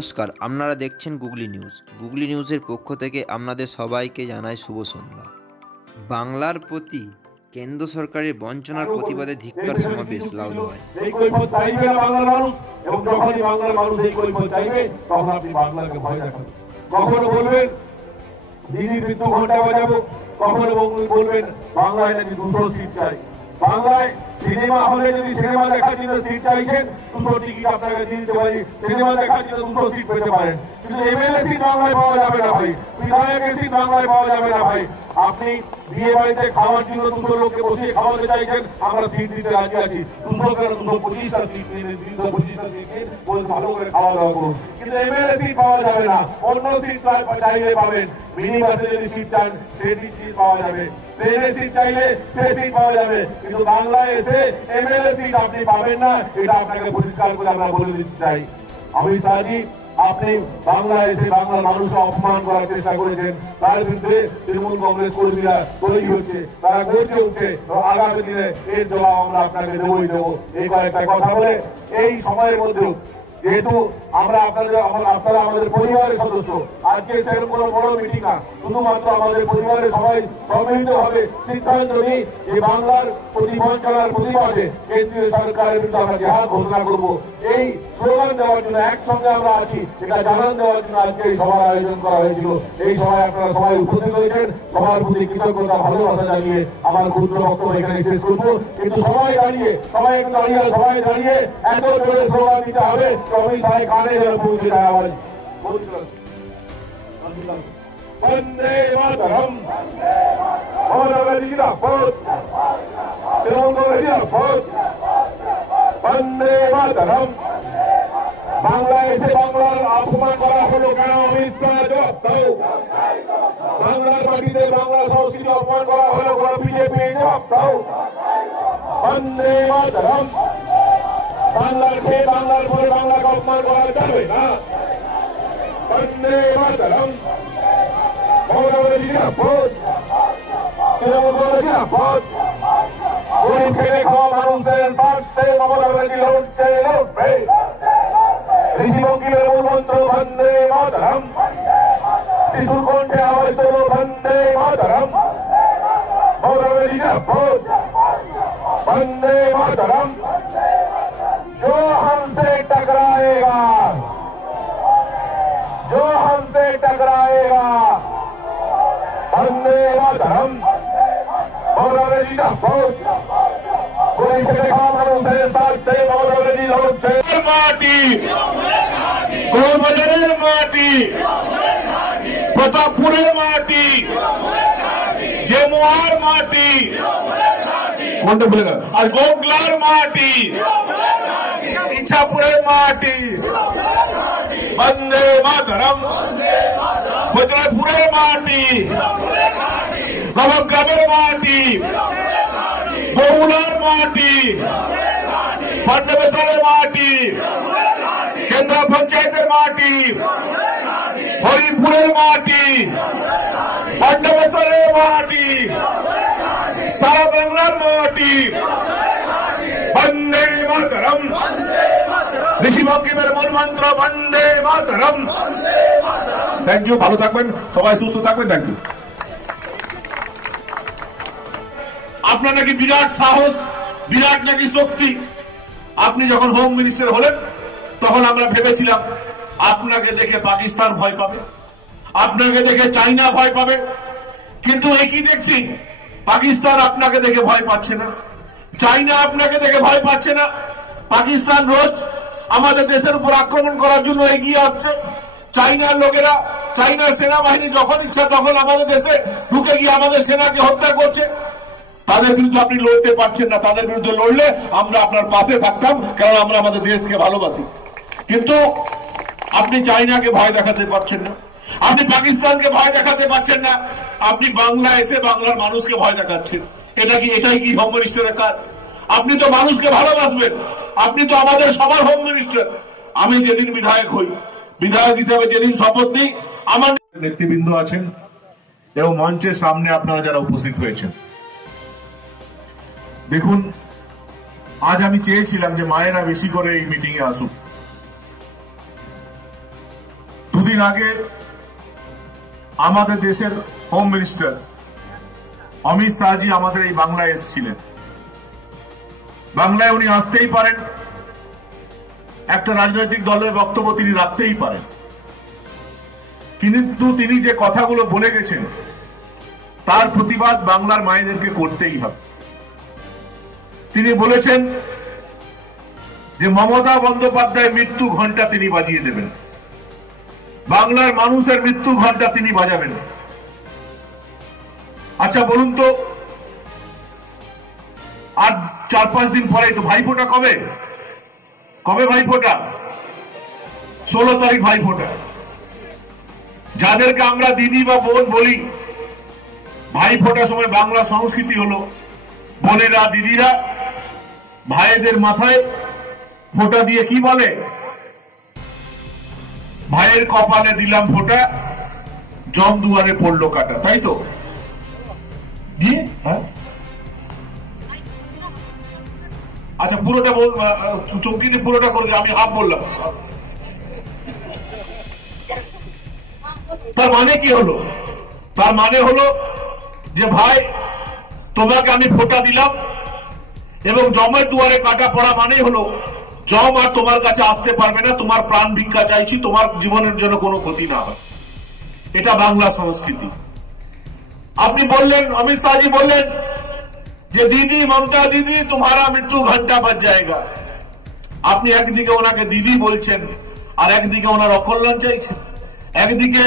নমস্কার, আপনারা দেখছেন গুগলি নিউজ। গুগলি নিউজের পক্ষ থেকে আপনাদের সবাইকে জানাই শুভ সন্ধ্যা। বাংলার প্রতি কেন্দ্র সরকারের বঞ্চনার প্রতিবাদে ধিক্কার সমাবেশ লাউদোয়ায়। এই কৈফিয়ত চাইবে না বাংলার মানুষ, এবং যখনই বাংলার মানুষ এই কৈফিয়ত চাইবে তখন আপনি বাংলাকে ভয় দেখাবেন। কখনো বলবেন দিদির মৃত্যু ঘন্টা বাজাবো, কখনো বলবেন বাংলায় নাকি 200 সিট চাই। বাংলায় সিনেমা হলে যদি সিনেমা দেখার জন্য সিট চাইছেন 200 টিকিট আপনাকে দিয়ে দিতে পারি, সিনেমা দেখার জন্য 200 সিট পেতে পারেন, কিন্তু এমএলএ সিট বাংলায় পাওয়া যাবে না ভাই, বিধায়কের সিট বাংলায় পাওয়া যাবে না ভাই। আপনি বিয়ে বাড়িতে খাওয়ার জন্য 200 লোককে বসিয়ে খাওয়াতে চাইছেন, আমরা সিট দিতে রাজি আছি। 200 কেন 225টা সিট নিন, 325টা সিট নিন, বলে ভালো করে খাওয়া দাওয়া করুন, কিন্তু এমএলএ সিট পাওয়া যাবে না। অন্য সিট চাইলে পাবেন, মিনি বাসে যদি সিট চান সেটি সিট পাওয়া যাবে, ট্রেনে সিট চাইলে সে সিট পাওয়া যাবে, কিন্তু বাংলায় এসে এমএলএ সিট আপনি পাবেন না। এটা আপনাকে পরিষ্কার করে আমরা বলে দিতে চাই। অমিত শাহজি, আপনি বাংলায় এসে বাংলার মানুষকে অপমান করার চেষ্টা করেছেন, তার বিরুদ্ধে তৃণমূল কংগ্রেস কর্মীরা তৈরি হচ্ছে, তারা গর্জে উঠছে। আগামী দিনে এর জবাব আমরা আপনাকে দেবই দেবো। এই কয়েকটা কথা বলে এই সময়ের মধ্যেও যেহেতু আপনারা আমাদের পরিবারের সদস্য, আজকে সেরকম কোনো বড় মিটিং না, শুধুমাত্র আমাদের পরিবারের সবাই সম্মিলিত ভাবে সিদ্ধান্ত নিই যে বাংলার বঞ্চনার প্রতিবাদে কেন্দ্রীয় সরকারের বিরুদ্ধে আমরা জেহাদ ঘোষণা করবো। এই স্লোগান দেওয়ার জন্য একসঙ্গে আমরা আছি, এটা জানান দেওয়ার জন্য আজকে এই সভার আয়োজন করা হয়েছিল। এই সময় আপনারা সবাই উপস্থিত হয়েছেন, সবার প্রতি কৃতজ্ঞতা ভালোবাসা জানিয়ে আমার ক্ষুদ্র বক্তব্য এখানে শেষ করবো। কিন্তু সবাই একটু দাঁড়িয়ে এত জোরে স্লোগান দিতে হবে অমিত শাহ কানে যেন পৌঁছে যায় আওয়াজ। বন্দে মাতরম, মমতা ব্যানার্জি জিন্দাবাদ, তৃণমূল কংগ্রেস জিন্দাবাদ, বন্দে মাতরম। বাংলায় এসে বাংলার অপমান করা হলো কেন? অমিত শাহ জবাব দাও। বাংলার মাটিতে বাংলা সংস্কৃতি অপমান করা হলো কেন? বিজেপি জবাব দাও। বন্দে মাতরম। বাংলার খেয়ে বাংলার পরে বাংলাকে অপমান করা যাবে না। বন্দে মাতরম। মমতা ব্যানার্জি জিন্দাবাদ, তৃণমূল কংগ্রেস জিন্দাবাদ। গরিব খেটে খাওয়া মানুষের স্বার্থে মমতা ব্যানার্জি লড়বে। ঋষি বঙ্গীয় মূল মন্ত্র বন্দে মাতরম। শিশুর কণ্ঠে আওয়াজ তোলো বন্দে মাতরম। মমতা ব্যানার্জি জিন্দাবাদ, বন্দে মাতরম। जो हमसे टकराएगा वंदे मातरम। ममता बनर्जी जिंदाबाद, गरीब खेटे खाওয়া মানুষের স্বার্থে মমতা बनर्जी লড়ছে। মাটি গোলবাজারের মাটি, প্রতাপপুরের মাটি, জেমুয়ার মাটি, কোনটা ভুলে গেল, আর গোগলার মাটি, ইছাপুরের মাটি। বন্দে মাতরম। বৈদ্যনাথপুরের মাটি, নবগ্রামের মাটি, বহুলার মাটি, পান্ডবেশ্বরের মাটি, কেন্দ্র পঞ্চায়েতের মাটি, হরিপুরের মাটি, পান্ডবেশ্বরের মাটি, সারা বাংলার মাটি। বন্দে মাতরম। ঋষি বঙ্গীমের মূল মন্ত্র বন্দে মাতরম। থ্যাংক ইউ, ভালো থাকবেন সবাই, সুস্থ থাকবেন। Thank you. আপনার নাকি বিরাট সাহস, বিরাট নাকি শক্তি। আপনি যখন হোম মিনিস্টার হলেন তখন আমরা ভেবেছিলাম আপনাকে দেখে পাকিস্তান ভয় পাবে, আপনাকে দেখে চাইনা ভয় পাবে, কিন্তু একই দেখছি পাকিস্তান আপনাকে দেখে ভয় পাচ্ছে না, চাইনা আপনাকে দেখে ভয় পাচ্ছে না। পাকিস্তান রোজ আমাদের দেশের উপর আক্রমণ করার জন্য এগিয়ে আসছে। চাইনার লোকেরা, চাইনার সেনাবাহিনী যখন ইচ্ছা তখন আমাদের দেশে ঢুকে গিয়ে আমাদের সেনাকে হত্যা করছে। তাদের বিরুদ্ধে আপনি লড়তে পারছেন না, তাদের বিরুদ্ধে লড়লে আমরা আপনার পাশে থাকতাম, কারণ আমরা আমাদের দেশকে ভালোবাসি। কিন্তু আপনি চাইনাকে ভয় দেখাতে পারছেন না, আপনি পাকিস্তানকে ভয় দেখাতে পারছেন না, আপনি বাংলা এসে বাংলার মানুষকে ভয় দেখাচ্ছেন। এটাই কি হোম মিনিস্টারের কাজ? আপনি তো মানুষকে ভালোবাসবেন, আপনি তো আমাদের সবার হোম মিনিস্টার। আমি যেদিন বিধায়ক হই, বিধায়ক হিসাবে যেদিন শপথ নিই, আমার নেতৃবৃন্দ আছেন এবং মঞ্চের সামনে আপনারা যারা উপস্থিত হয়েছেন, দেখুন আজ আমি চেয়েছিলাম যে মায়েরা বেশি করে এই মিটিং এ আসুক, কিছুদিন আগে আমাদের দেশের হোম মিনিস্টার অমিত শাহজি আমাদের এই বাংলায় এসেছিলেন। বাংলায় উনি আসতেই পারেন, একটা রাজনৈতিক দলের বক্তব্য তিনি রাখতেই পারেন, কিন্তু তিনি যে কথাগুলো বলে গেছেন তার প্রতিবাদ বাংলার মায়েদেরকে করতেই হবে। তিনি বলেছেন যে মমতা বন্দ্যোপাধ্যায়ের মৃত্যু ঘণ্টা তিনি বাজিয়ে দেবেন, বাংলার মানুষের মৃত্যু ঘণ্টা তিনি বাজাবেন। আচ্ছা বলুন তো, আর 4-5 দিন পরে তো ভাইফোঁটা। কবে কবে ভাইফোঁটা? 16 তারিখ ভাইফোঁটা। যাদেরকে আমরা দিদি বা বোন বলি, ভাইফোঁটার সময় বাংলা সংস্কৃতি হলো বোনেরা দিদিরা ভাইদের মাথায় ফোঁটা দিয়ে কি বলে, ভাইয়ের কপালে দিলাম ফোঁটা, জম দুয়ারে পড়লো কাটা, তাই তো? হ্যাঁ, আচ্ছা পুরোটা চমকিতে পুরোটা করে দিই, আমি হাফ বললাম। তার মানে কি হলো? তার মানে হলো যে ভাই তোমাকে আমি ফোঁটা দিলাম এবং জমের দুয়ারে কাটা পড়া মানে হলো জম আর তোমার কাছে আসতে পারবে না, তোমার প্রাণ ভিক্ষা চাইছি, তোমার জীবনের জন্য কোনো ক্ষতি না হয়। এটা বাংলা সংস্কৃতি। আপনি বললেন, অমিত শাহজি বললেন যে দিদি মমতা দিদি তোমারা মৃত্যু ঘন্টা বাজ যায়গা। আপনি একদিকে ওনাকে দিদি বলছেন আর একদিকে ওনার অকল্যাণ চাইছেন। একদিকে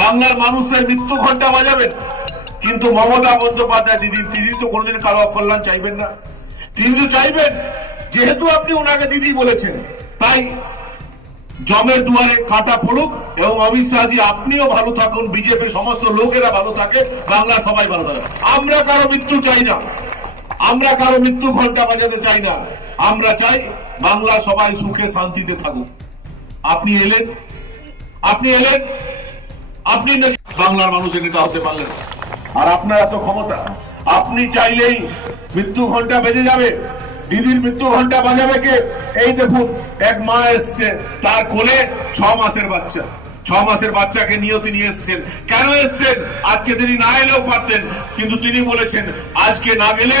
বাংলার মানুষের মৃত্যু ঘন্টা বাজাবেন, কিন্তু মমতা বন্দ্যোপাধ্যায় দিদি তো কোনোদিন কারো অকল্যাণ চাইবেন না। তিনি তো চাইবেন, যেহেতু আপনি ওনাকে দিদি বলেছেন, তাই জমের দুয়ারে কাটা পড়ুক এবং অমিত শাহজি আপনিও ভালো থাকুন, বিজেপির সমস্ত লোকেরা ভালো থাকে, বাংলার সবাই ভালো থাকে। আমরা কারো মৃত্যু চাই না, আমরা কারো মৃত্যু ঘন্টা বাজাতে চাই না। আমরা চাই বাংলা সবাই সুখে শান্তিতে থাকুক। আপনি এলেন, আপনি নাকি বাংলার মানুষের নেতা হতে পারলেন, আর আপনার এত ক্ষমতা, আপনি চাইলেই মৃত্যু ঘন্টা বেজে যাবে। দিদির মৃত্যু ঘন্টা বাজাবে কে? এই দেখুন, এক মা এসছে, তার কোলে 6 মাসের বাচ্চা, 6 মাসের বাচ্চাকে নিয়েও তিনি এসছেন। কেন এসছেন? আজকে তিনি না এলেও পারতেন, কিন্তু তিনি বলেছেন আজকে না গেলে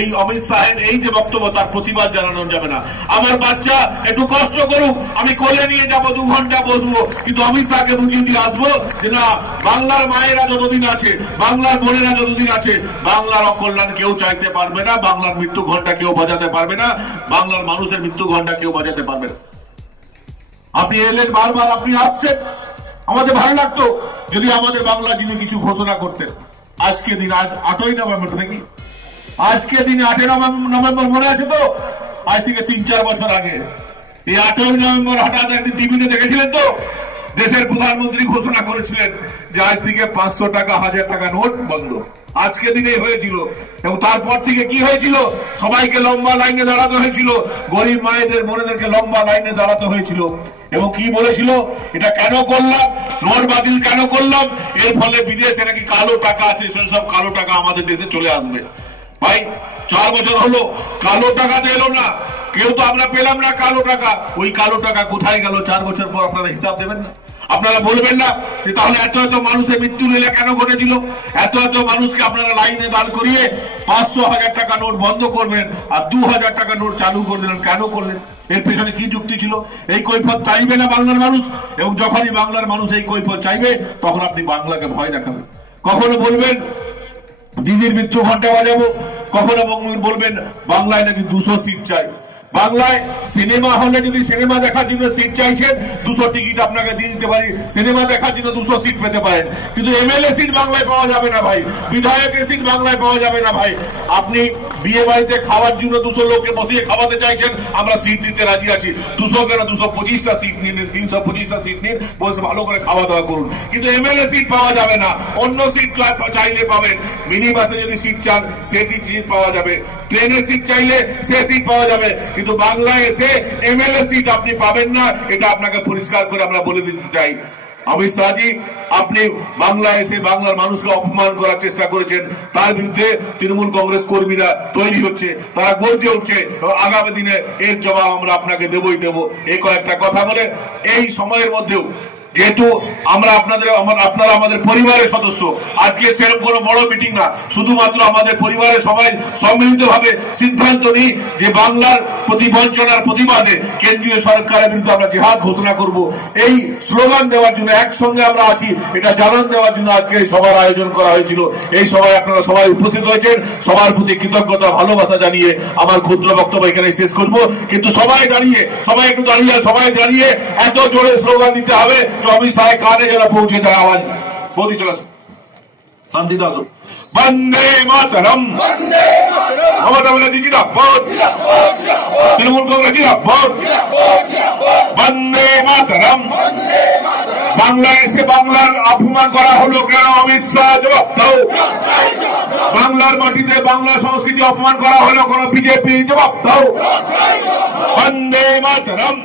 এই অমিত শাহের এই যে বক্তব্য তার প্রতিবাদ জানানো যাবে না। আমার বাচ্চা একটু কষ্ট করুক, আমি কোলে নিয়ে যাব, 2 ঘন্টা বসবো, কিন্তু অমিত শাহকে বুঝিয়ে দিয়ে আসবো যে না, বাংলার মায়েরা যতদিন আছে, বাংলার বোনেরা যতদিন আছে, বাংলার অকল্যাণ কেউ চাইতে পারবে না, বাংলার মৃত্যু ঘন্টা কেউ বাজাতে পারবে না, বাংলার মানুষের মৃত্যু ঘন্টা কেউ বাজাতে পারবে না। আপনি এলেন, বারবার আপনি আসছেন, আমাদের ভালো লাগতো যদি আমাদের বাংলার যিনি কিছু ঘোষণা করতেন। আজকে দিন 8ই নভেম্বর নাকি, আজকে দিন 8 নভেম্বর মনে আছে তো? আজ থেকে 3-4 বছর আগে এই 8ই নভেম্বর হঠাৎ একদিন টিভিতে দেখেছিলেন তো, দেশের প্রধানমন্ত্রী ঘোষণা করেছিলেন যে আজ থেকে 500 টাকা 1000 টাকা নোট বন্ধ। আজকে দিনে হয়েছিল, এবং তারপর থেকে কি হয়েছিল? সবাইকে লম্বা লাইনে দাঁড়াতে হয়েছিল, গরিব মায়েদের বোনেদেরকে লম্বা লাইনে দাঁড়াতে হয়েছিল। এবং কি বলেছিল? এটা কেন করলাম, নোট বাতিল কেন করলাম? এর ফলে বিদেশে নাকি কালো টাকা আছে, সেসব কালো টাকা আমাদের দেশে চলে আসবে। ভাই 4 বছর হলো কালো টাকা তো এলো না, কেউ তো আমরা পেলাম না কালো টাকা। ওই কালো টাকা কোথায় গেল? 4 বছর পর আপনারা হিসাব দেবেন না? আপনারা বলবেন না যে তাহলে এত এত মানুষের মৃত্যু লীলা কেন ঘটেছিল? এত এত মানুষকে আপনারা লাইনে দাঁড় করিয়ে 500-1000 টাকা নোট বন্ধ করবেন আর 2000 টাকা নোট চালু করে দিলেন, কেন করলেন? এর পেছনে কি যুক্তি ছিল? এই কৈফিয়ত চাইবে না বাংলার মানুষ, এবং যখনই বাংলার মানুষ এই কৈফিয়ত চাইবে তখন আপনি বাংলাকে ভয় দেখাবেন। কখনো বলবেন দিদির মৃত্যু ঘন্টা বাজাবো, কখনো বলবেন বাংলায় নাকি 200 সিট চাই। বাংলায় সিনেমা হলে যদি সিনেমা দেখার জন্য সিট চাইছেন, 200 টিকিট আপনাকে দিয়ে দিতে পারি, সিনেমা দেখার জন্য 200 সিট পেতে পারেন, কিন্তু এমএলএ সিট বাংলায় পাওয়া যাবে না ভাই, বিধায়কের সিট বাংলায় পাওয়া যাবে না ভাই। আপনি বিয়ে বাড়িতে খাওয়ার জন্য 200 লোককে বসিয়ে খাওয়াতে চাইছেন, আমরা সিট দিতে রাজি আছি। 200 কেন, 225টা সিট নিন, 325টা সিট নিন, বসে ভালো করে খাওয়া দাওয়া করুন, কিন্তু এমএলএ সিট পাওয়া যাবে না। অন্য সিট চাইলে পাবেন, মিনি বাসে যদি সিট চান সেটি সিট পাওয়া যাবে, ট্রেনে সিট চাইলে সে সিট পাওয়া যাবে, কিন্তু বাংলায় এসে এমএলএ সিট আপনি পাবেন না। এটা আপনাকে পরিষ্কার করে আমরা বলে দিতে চাই। অমিত শাহজি, আপনি বাংলায় এসে বাংলার মানুষকে অপমান করার চেষ্টা করেছেন, তার বিরুদ্ধে তৃণমূল কংগ্রেস কর্মীরা তৈরি হচ্ছে, তারা গর্জে উঠছে, এবং আগামী দিনে এর জবাব আমরা আপনাকে দেবই দেব। এই কয়েকটা কথা বলে এই সময়ের মধ্যেও যেহেতু আপনারা আমাদের পরিবারের সদস্য, আজকে সেরকম কোনো বড় মিটিং না, শুধুমাত্র আমাদের পরিবারের সবাই সম্মিলিতভাবে সিদ্ধান্ত নিই যে বাংলার প্রতি বঞ্চনার প্রতিবাদে কেন্দ্রীয় সরকারের বিরুদ্ধে আমরা জিহাদ ঘোষণা করব। এই স্লোগান দেওয়ার জন্য, একসঙ্গে আমরা আছি এটা জানান দেওয়ার জন্য আজকে সবার আয়োজন করা হয়েছিল। এই সভায় আপনারা সবাই উপস্থিত হয়েছেন, সবার প্রতি কৃতজ্ঞতা ভালোবাসা জানিয়ে আমার ক্ষুদ্র বক্তব্য এখানে শেষ করব। কিন্তু সবাই একটু দাঁড়িয়ে এত জোরে স্লোগান দিতে হবে যে অমিত শাহের কানে যেন পৌঁছে যায় আওয়াজ। বৌদি চলে আসো, শান্তি দাস, বন্দে মাতরম, মমতা ব্যানার্জি জিন্দাবাদ, তৃণমূল কংগ্রেস জিন্দাবাদ, বন্দে মাতরম। বাংলাদেশে বাংলার অপমান করা হলো কেন? অমিত শাহ জবাব দাও। বাংলার মাটিতে বাংলা সংস্কৃতি অপমান করা হলো কোন? বিজেপি জবাব দাও। বন্দে মাতরম।